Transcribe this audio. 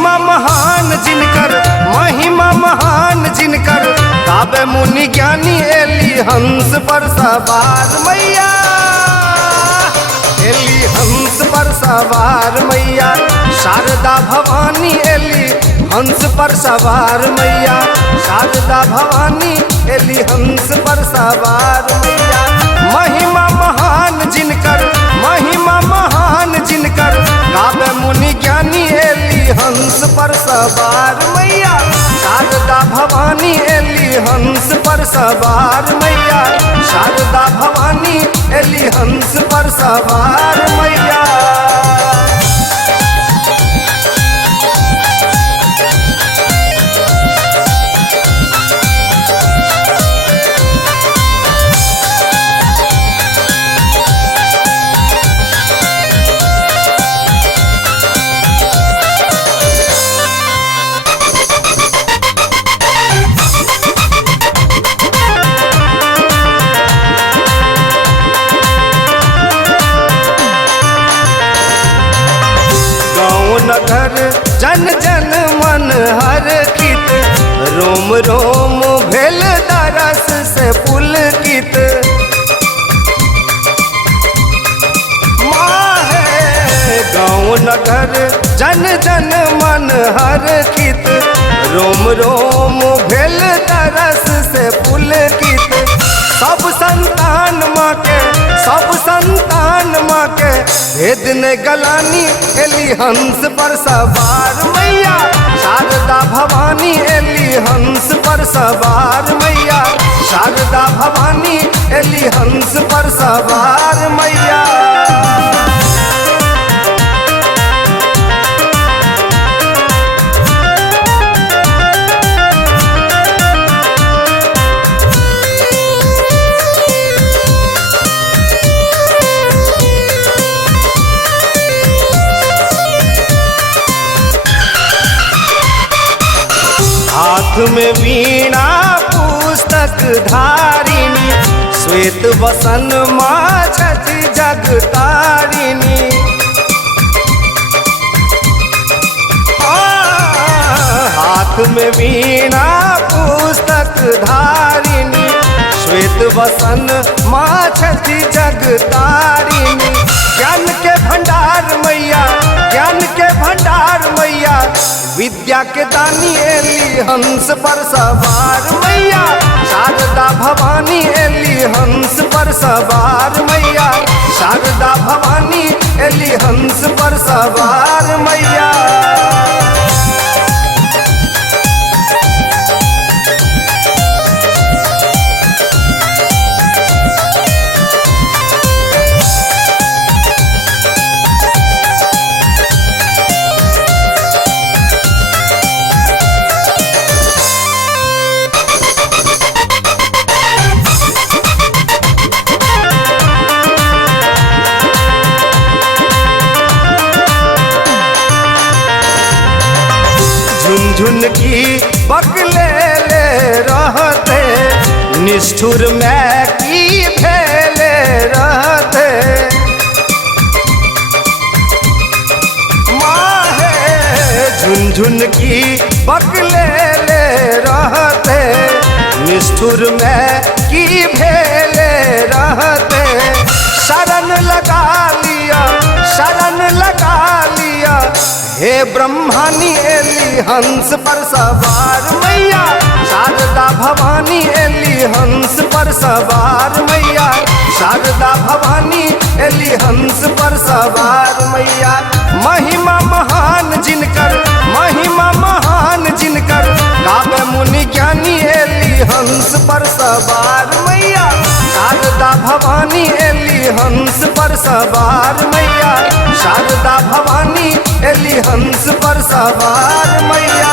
महिमा महान जिनकर, महिमा महान जिनकर, गावे मुनि ज्ञानी एली हंस पर सवार मैया, एली हंस पर सवार मैया। शारदा भवानी एली हंस पर सवार मैया, शारदा भवानी एली हंस पर सवार मैया। महिमा महान जिनकर, महिमा महान जिनकर, गावे मुनि ज्ञानी एली हंस पर सवार मैया, शारदा भवानी एली हंस पर सवार मैया, शारदा भवानी एली हंस पर सवार मैया। नगर जन जन मन हरखित, रोम रोम भेल दरस से पुलकित। माहे गाँव नगर जन जन मन हरखित, रोम रोम भेल दरस से पुलकित। सब संतान माँ के, सब संतान माँ के, भेद ने गलानी एली हंस पर सवार मैया, शारदा भवानी एली हंस पर सवार मैया, शारदा भवानी एली हंस पर सवार मैया। हाथ में वीणा पुस्तक धारिणी, श्वेत वसन माँ छठी जगतारिणी। हाथ में वीणा पुस्तक धारिणी, श्वेत वसन माँ छठी जगतारिणी। ज्ञान के भंडार मैया, ज्ञान के भंडार मैया, विद्या के दानी एली हंस पर सवार मैया, शारदा भवानी एली हंस पर सवार मैया, शारदा भवानी एली हंस पर सवार मैया। झुनझुन की बकले ले रहते, निष्ठुर में की फैले रहते। माहे झुनझुन की बकले ले रहते, निष्ठुर में की फैले रहते। शरण लगा लिया, शरण लगा लिया, हे ब्रह्मानी एली हंस पर सवार मैया, शारदा भवानी एली हंस पर सवार मैया, शारदा भवानी एली हंस पर सवार मैया। महिमा महान जिनकर, महिमा महान जिनकर, गावे मुनि ज्ञानी एली हंस पर सवार मैया, शारदा भवानी एली हंस पर सवार मैया, शारदा भवानी एली हंस पर सवार मैया।